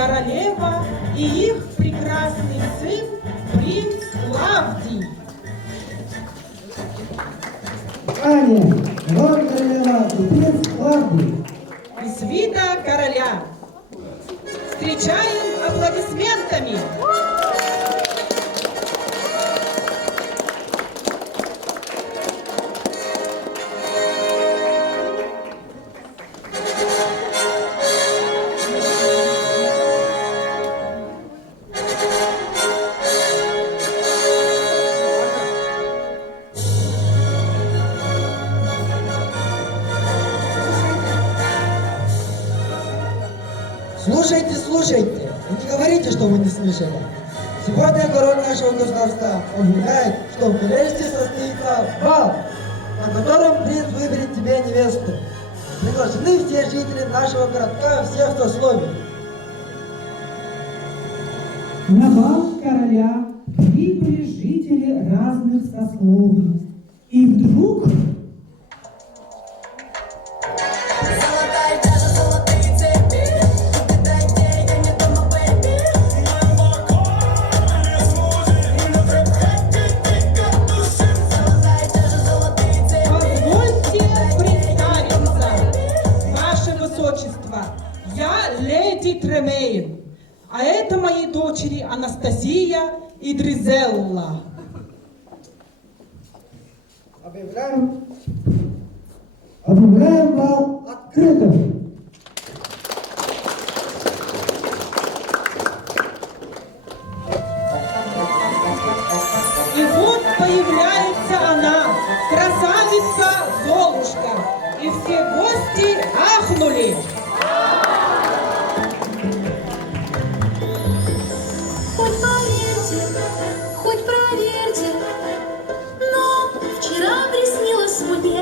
королева и их прекрасный сын принц Клавдий. Аня, вот королева и принц Клавдий. И свита короля. Встречаем аплодисментами. Слушайте, слушайте, и не говорите, что вы не слышали. Сегодня король нашего государства объявляет, что в королевстве состоится бал, на котором принц выберет тебе невесту. Приглашены все жители нашего городка всех сословий. На бал короля прибыли жители разных сословий. И вдруг... Я леди Тремейн, а это мои дочери Анастасия и Дризелла. Объявляем бал открытым. И вот появляется она, красавица Золушка, и все гости ахнули. Хоть проверьте, но вчера приснилось мне,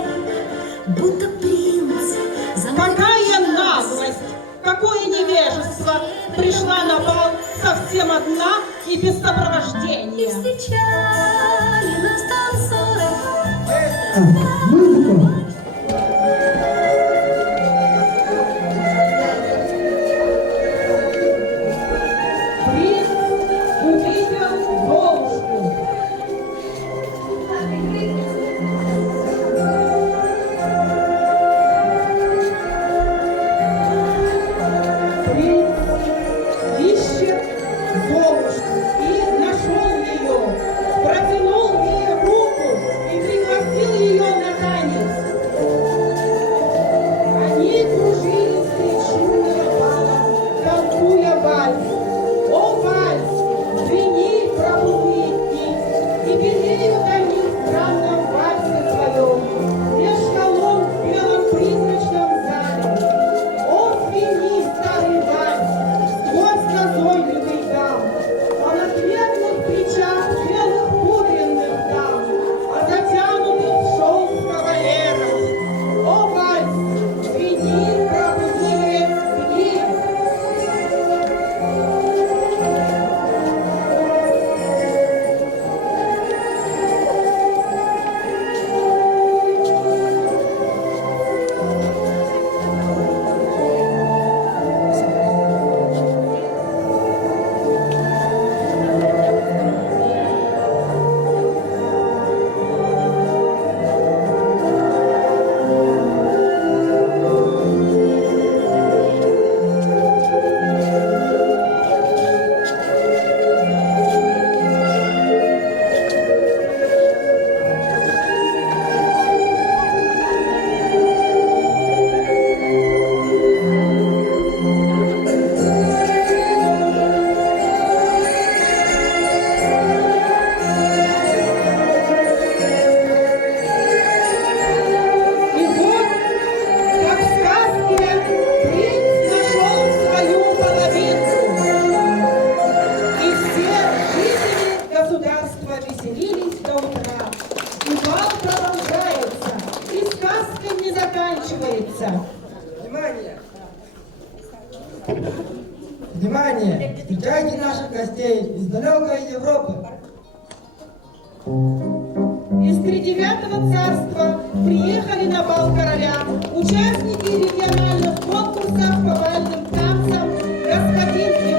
будто принц за мной. Какая наглость, какое невежество! Пришла на бал совсем одна и без И сопровождения. встречали нас танцоры. Музыка. Принц увидел Золушку. Принц ищет Золушку и нашел ее, протянул ей руку и пригласил ее на танец. Они кружились перед шумным балом, танцуя вальс. О, вальс, звени пробудите, и белеют они в странном вальсе своем, меж колонн в белом призрачном зале. О, звени, старый вальс, сквозь назойливый дам, а на древних плечах белых пудренных дам, а затянутых в шелк кавалеров. О, вальс, звени пробудите, звени. И вот, как в сказке, принц нашел свою половинку. И все жители государства веселились до утра. И бал продолжается, и сказка не заканчивается. Внимание! Внимание! Встречайте наших гостей из далекой Европы. Из Тридевятого царства приехали на бал короля участники региональных конкурсов по бальным танцам господин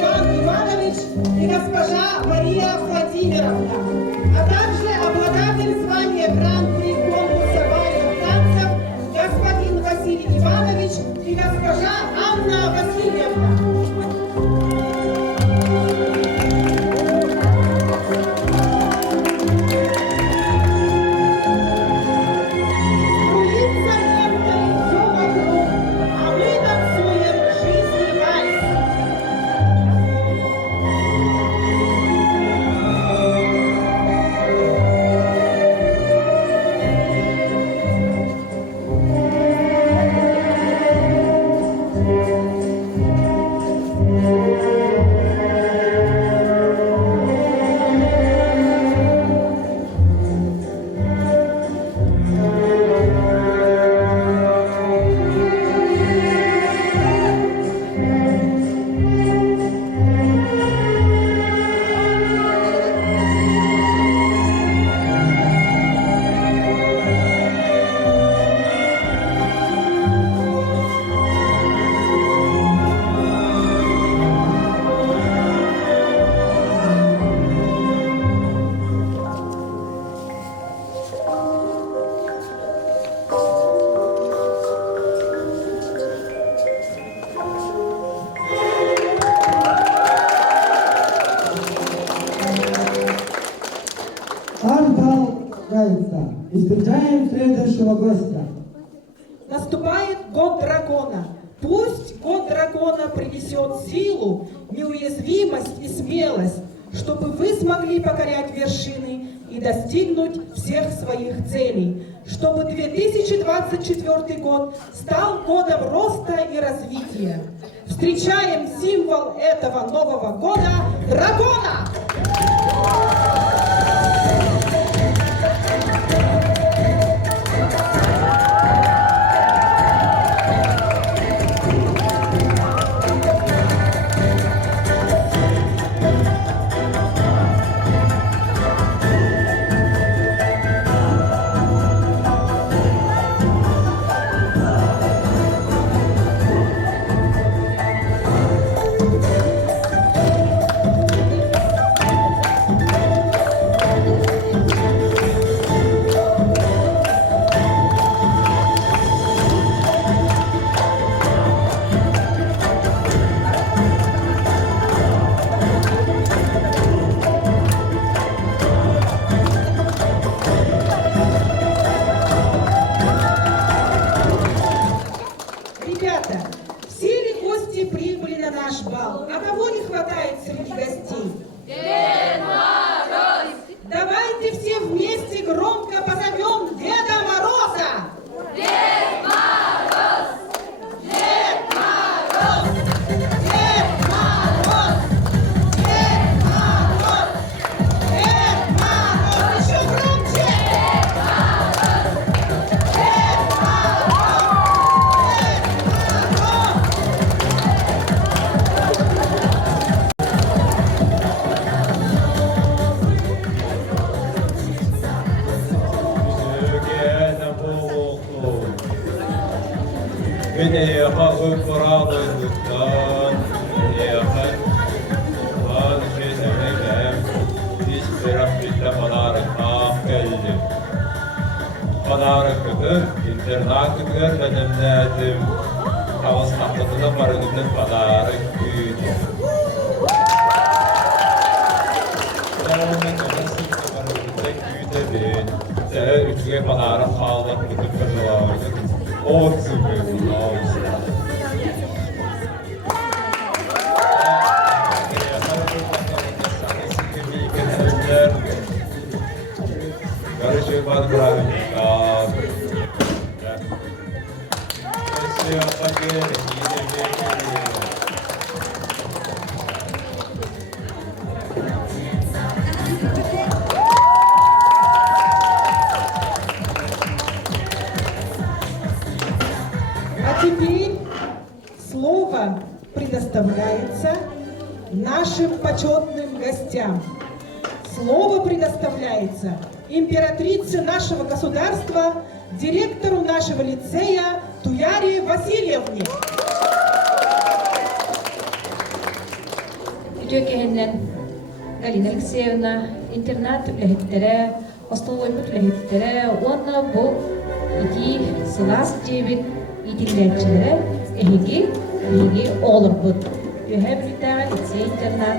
и встречаем следующего гостя. Наступает год дракона. Пусть год дракона принесет силу, неуязвимость и смелость, чтобы вы смогли покорять вершины и достигнуть всех своих целей. Чтобы 2024 год стал годом роста и развития. Встречаем символ этого Нового года – дракона! Ребята, все ли гости прибыли на наш бал? А кого не хватает среди гостей? Дед Мороз! Давайте все вместе громко позовем Деда Мороза! Дед Мороз! Дед Мороз! Дед Мороз! Дед Мороз! Дед Мороз! Еще громче! Дед Мороз! Дед Pazarlıklı internatlıklar önemledim. Havas tahtasına paralımda pazarlık büyüdü. Devlet odası paralımda büyüdü. Seher üçüge pazarlık sağlık bütün kırılardı. Olsun böyle olsun. Karışık var bırakın. А теперь слово предоставляется нашим почетным гостям. Слово предоставляется императрице нашего государства, директору нашего лицея Туяре Васильевне. Työkehennen Galina Alexeyevna internat ülehettere, ostoloymut ülehettere, ona bu iki sılas cebit itillerçilere ehigi olur bu. Ühebritler лицей internat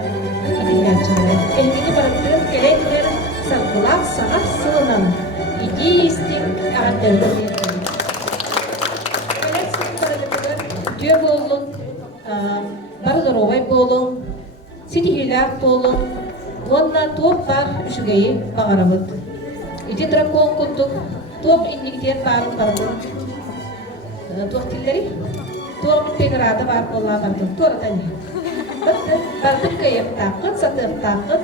itillerçilere. Ehigi bıraktığım gerekler sarkılak sanat sığınan iki istik ağattırılır. Diyor bolun, barıdarovay bolun, sitihilak bolun, onunla top var üşügeyi bağıramıd. İti drakon kuttuk, top indiktiyen bağırım bağırım. Top tilleri, top pegrada var bolla bağırım, toratan ne? Bağırtık kayıp takıt, satır takıt,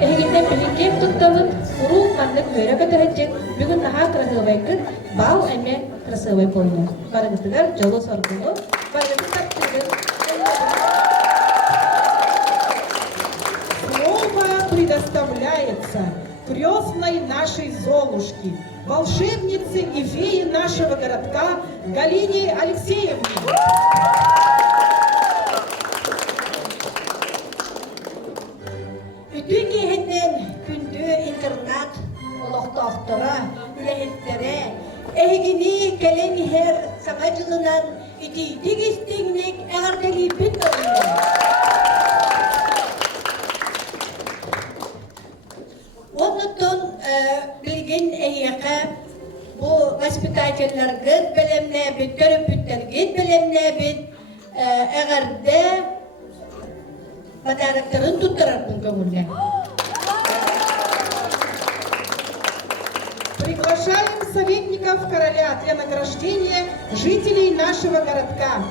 ehiginden bilikep tuttamıd, uru manlık böyle kadar bugün daha kırığı kıt, bağ eme kırığı boynu. Bağırtılar jolu sorgulu, bağırtılar Слово предоставляется крестной нашей Золушки, волшебнице и фее нашего городка Галине Алексеевне. Ütükehennen kündü internat oloqtoqtora ülehettere ehgini keleni her samacılınan iti digistinglik eğerdeli bitörüne. Onutun bilgin eyyaka спектакльлерге белемнебит, төрөпүттерге белемнебит, эгерде подароктарын туттарардын көңүлүнө. Приглашаем советников короля для награждения жителей нашего городка,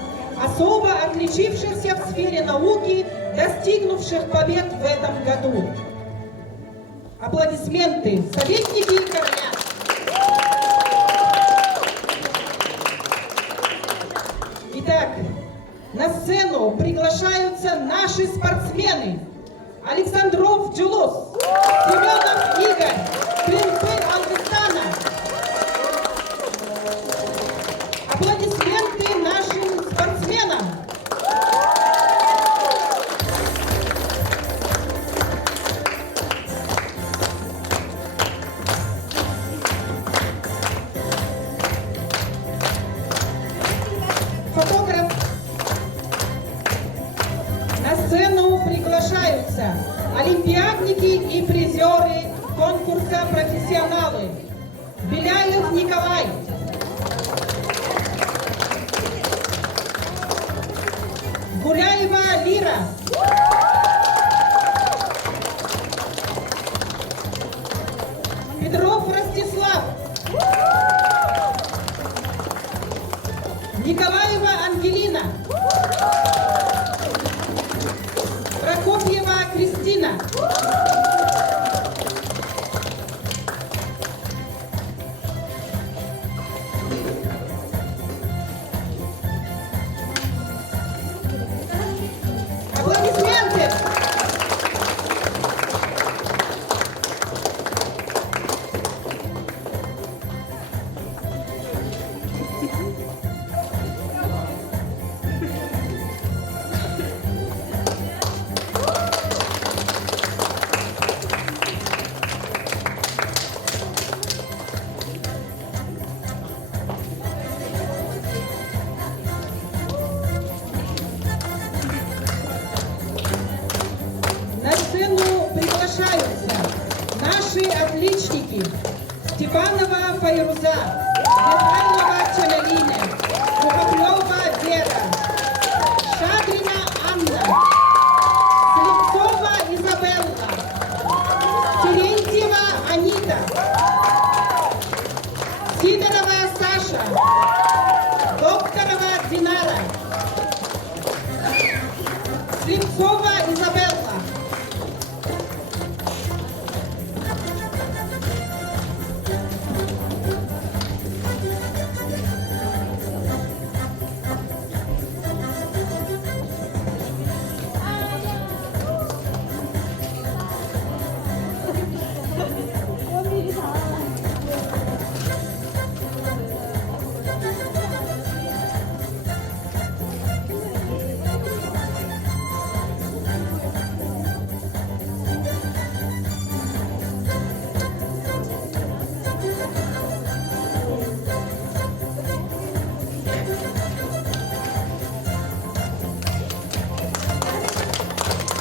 особо отличившихся в сфере науки, достигнувших побед в этом году. Аплодисменты. Советники короля. Итак, на сцену приглашаются наши спортсмены. Александров Джулус, Семенов Игорь, Клинцы Алгыстана. Аплодисменты нашим спортсменам. Фотограф. На сцену приглашаются олимпиадники и призеры конкурса «Профессионалы». Беляев Николай. Гуляева Лира. Петров Ростислав. Николаева Ангелина. Прокопьева Кристина. Аплодисменты! На сцену приглашаются наши отличники Степанова Файруза, Михайлова Чалялина, Кухоплева Вера, Шадрина Анна, Слепцова Изабелла, Терентьева Анита, Сидорова Саша, Докторова Динара, Слепцова Изабелла.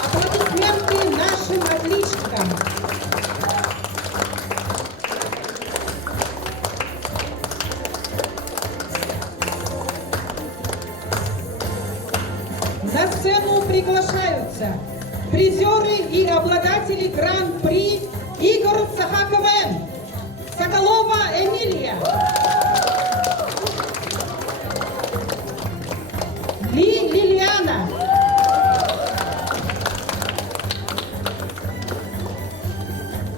Аплодисменты нашим отличникам. На сцену приглашаются призеры и обладатели гран-при игр СХКВН. Соколова Эмилия, Ли Лилиана,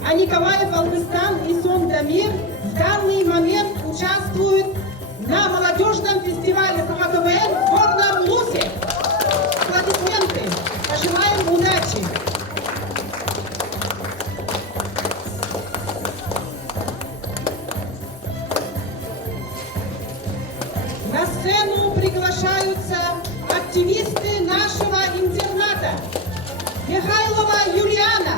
а Николаев Алгыстан и Сон Дамир в данный момент участвуют на молодежном фестивале СХКВН в Горном Лусе. Аплодисменты. Пожелаем удачи. На сцену приглашаются активисты нашего интерната. Михайлова Юлиана,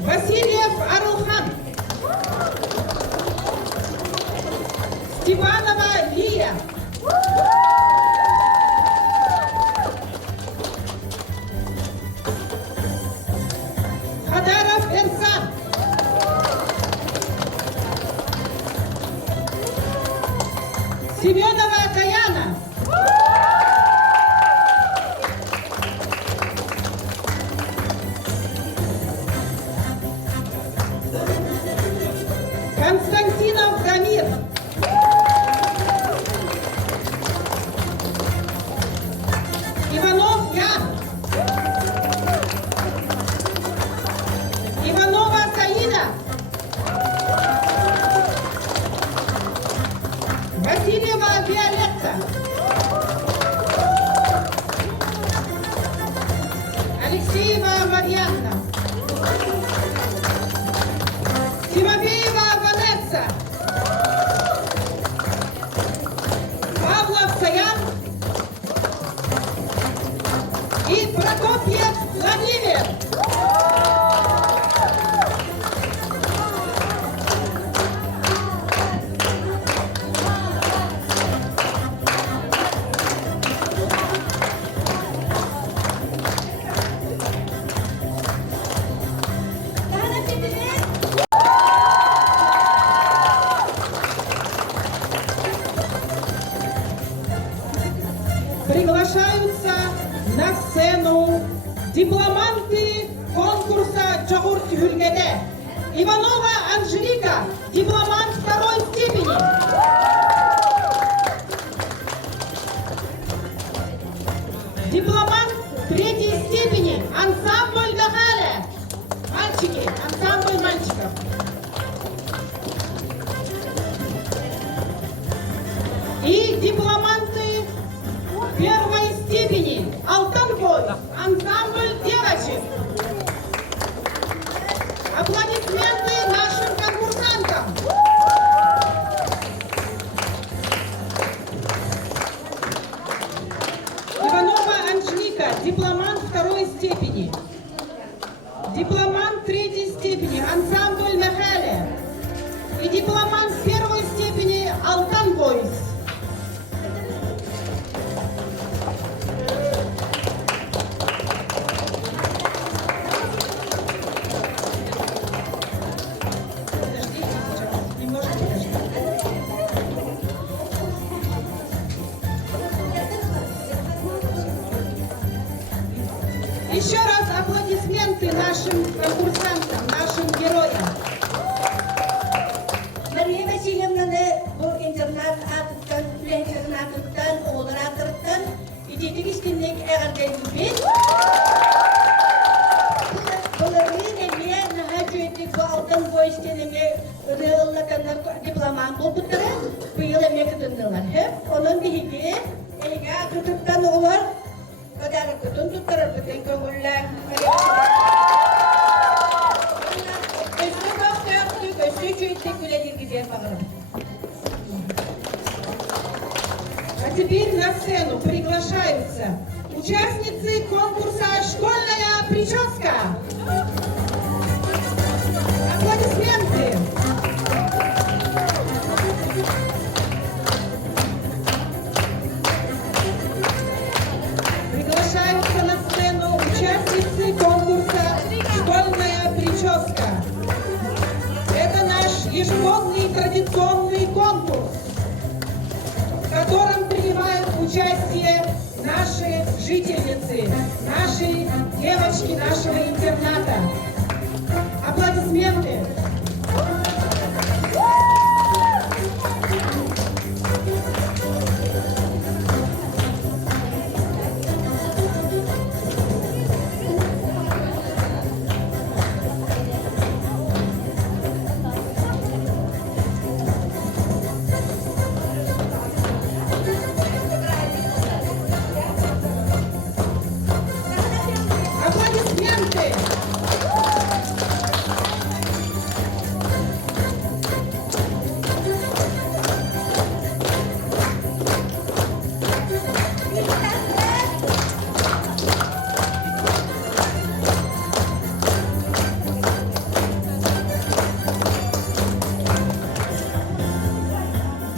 Васильев Арулхан, Степанова Лия, Хадарова Семенова Каяна. Константинов Дамир. Иванов Ян. Иванова Саида. Васильева Виолетта. Алексеева Марьяна. Тимофеева Ванесса. Павлов Саян. И Прокопьев Владимир. Приглашаются на сцену дипломанты конкурса Чагурт Хюльгеде. Иванова Анжелика, дипломант второй степени. Дипломант третьей степени, ансамбль Дахаля. Мальчики, ансамбль мальчиков. И дипломанты первой степени, Алтангой, ансамбль девочек. Аплодисменты нашим конкурсантам. Иванова Анжелика, дипломант второй степени. Дипломант третьей степени, ансамбль Мехале. И дипломант первой степени, Алтан Бойс. Еще раз аплодисменты нашим конкурсантам, нашим героям. Мария Васильевнаны бұл интернат атыттан, интернат атыттан, оғылар атыттан, идетік істемек әғардайын бет. Бұлырын әме наға жөйдік бұл алтын бойыстен әме ұллатанар дипломан бұл бұттары, бұйыл әме күтінділер. Оның дейге, әйге атыттан оғылар, Kadar kutun tutarır bütün kömürler. Üstü baktı yaptık, üstü çöktük, güledir gidiyor bakalım. А теперь на сцену приглашаются участницы конкурса «Школьная прическа». Аплодисменты. Приглашаются на сцену участницы конкурса «Школьная прическа». Это наш ежегодный традиционный конкурс, в котором принимают участие наши жительницы, наши девочки нашего интерната. Аплодисменты. Аплодисменты!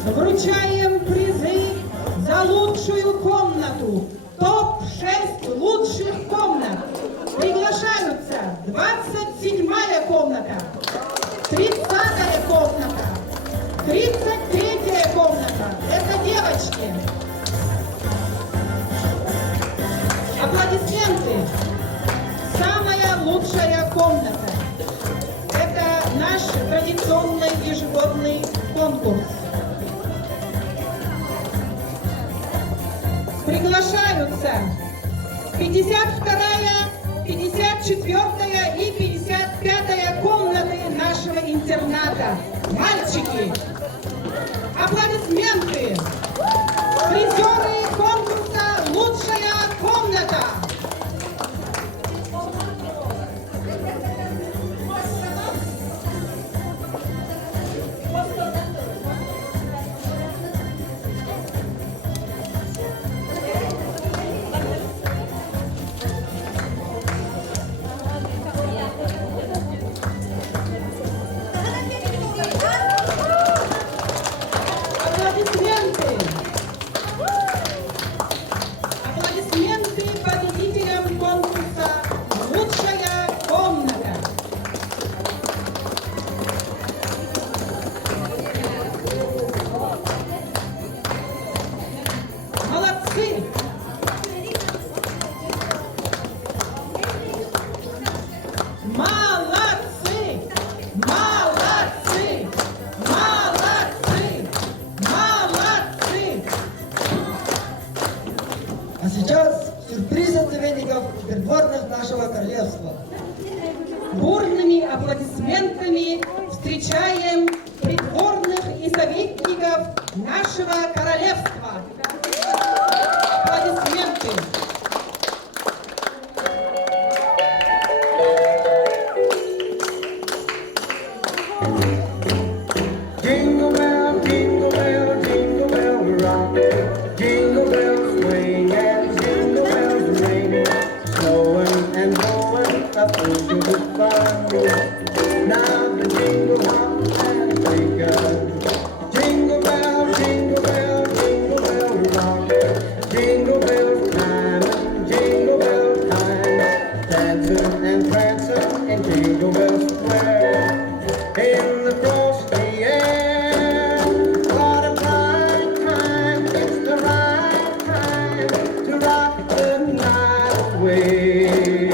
Вручаем призы за лучшую комнату. Топ-6 лучших комнат. Приглашаются 27-я комната, 30-я комната, 33-я комната. Это 52-я, 54-я и 55-я комнаты нашего интерната. Мальчики, аплодисменты! Призеры конкурса «Лучшая комната». Аплодисменты! Аплодисменты победителям конкурса «Лучшая комната». Молодцы! Молодцы! Молодцы! Молодцы! Молодцы! А сейчас сюрприз от советников и придворных нашего королевства. Бурными аплодисментами встречаем придворных и советников нашего королевства. Аплодисменты. Jingle bell, jingle bell, jingle bell rock. Jingle bells swing and jingle bells ring. Snowing and blowing up into the fun. Now the jingle hop has begun. Jingle bell, jingle bell, jingle bell rock. Jingle bell time and jingle bell time. Dancing and prancing in Jingle Bell Square. In the frosty air, what a bright time, it's the right time to rock the night away.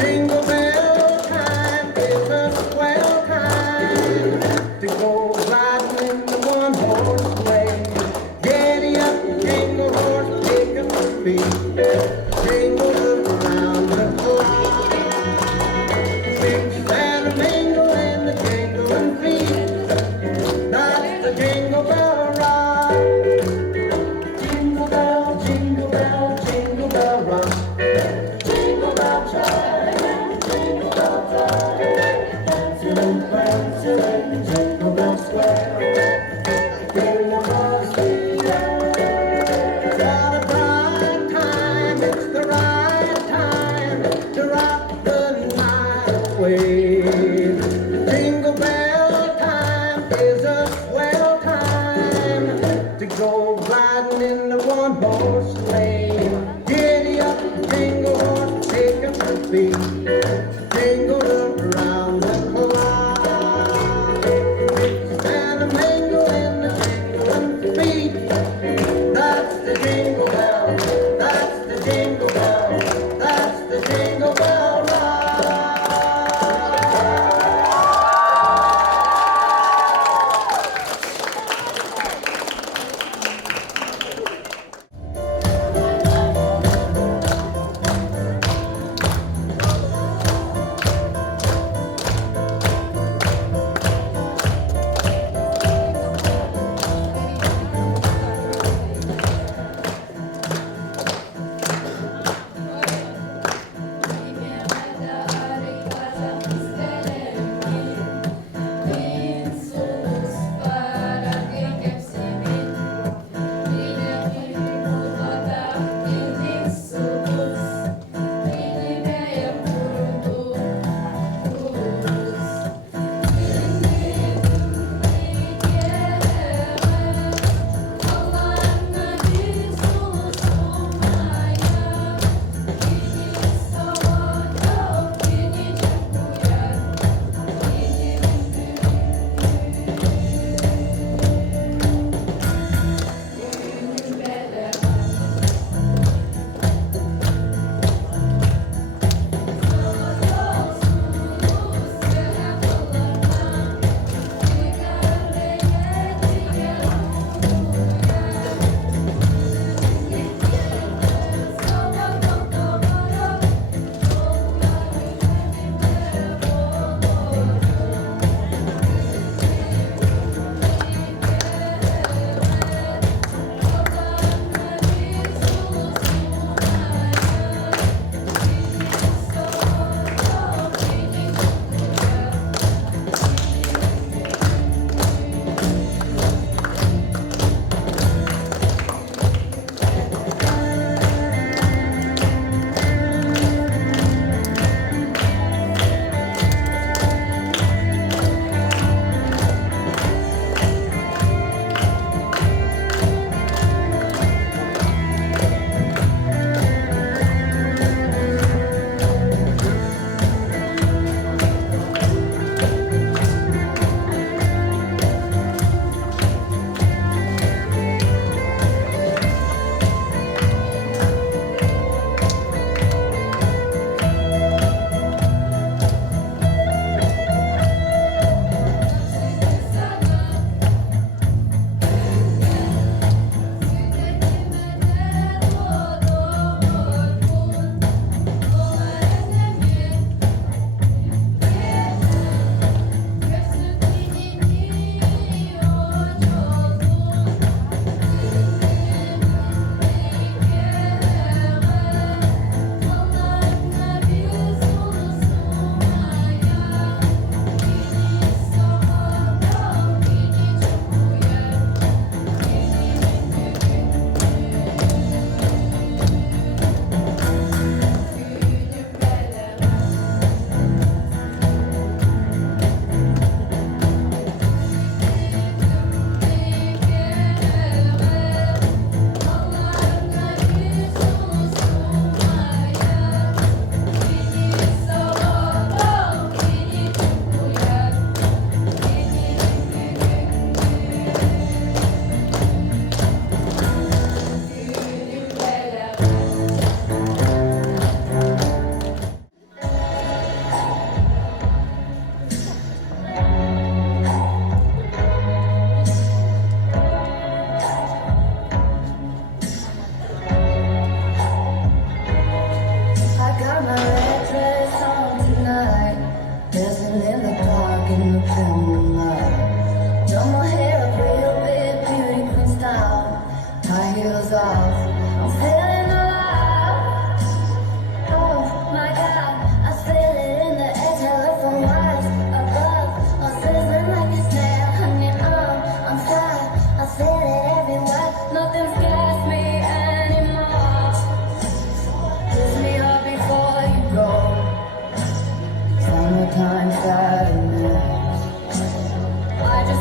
Jingle bell time is a swell time to go gliding in the one-horse sleigh. Giddy up, jingle horse, take up your feet, jingle around the clock. Mix and mingle in the jingling feet. That's the jingle bell rock. Jingle bell, jingle bell, jingle bell rock. Jingle bell chime, jingle bell time. Dancing and prancing in Jingle Bell Square. In the frosty air. Got a bright time, it's the right time to rock the night away. Jingle bell time is a swell time to go gliding in the one-horse sleigh. Giddy up, jingle horse, take up your feet, jingle around the clock. Mix and mingle in the jingling feet. That's the jingle bell, that's the jingle bell, that's the jingle bell rock.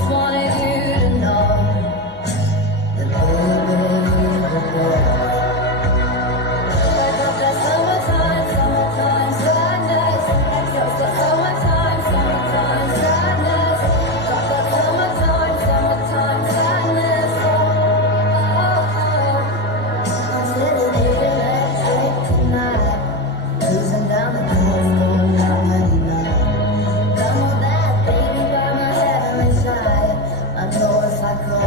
just wanted you to know that baby, you're good. I got that summertime sadness. Just that summertime sadness. Got that summertime sadness. I'm sitting here late tonight, cruising down the coast, going out 99. Got more that baby by my heavenly side. I know if I call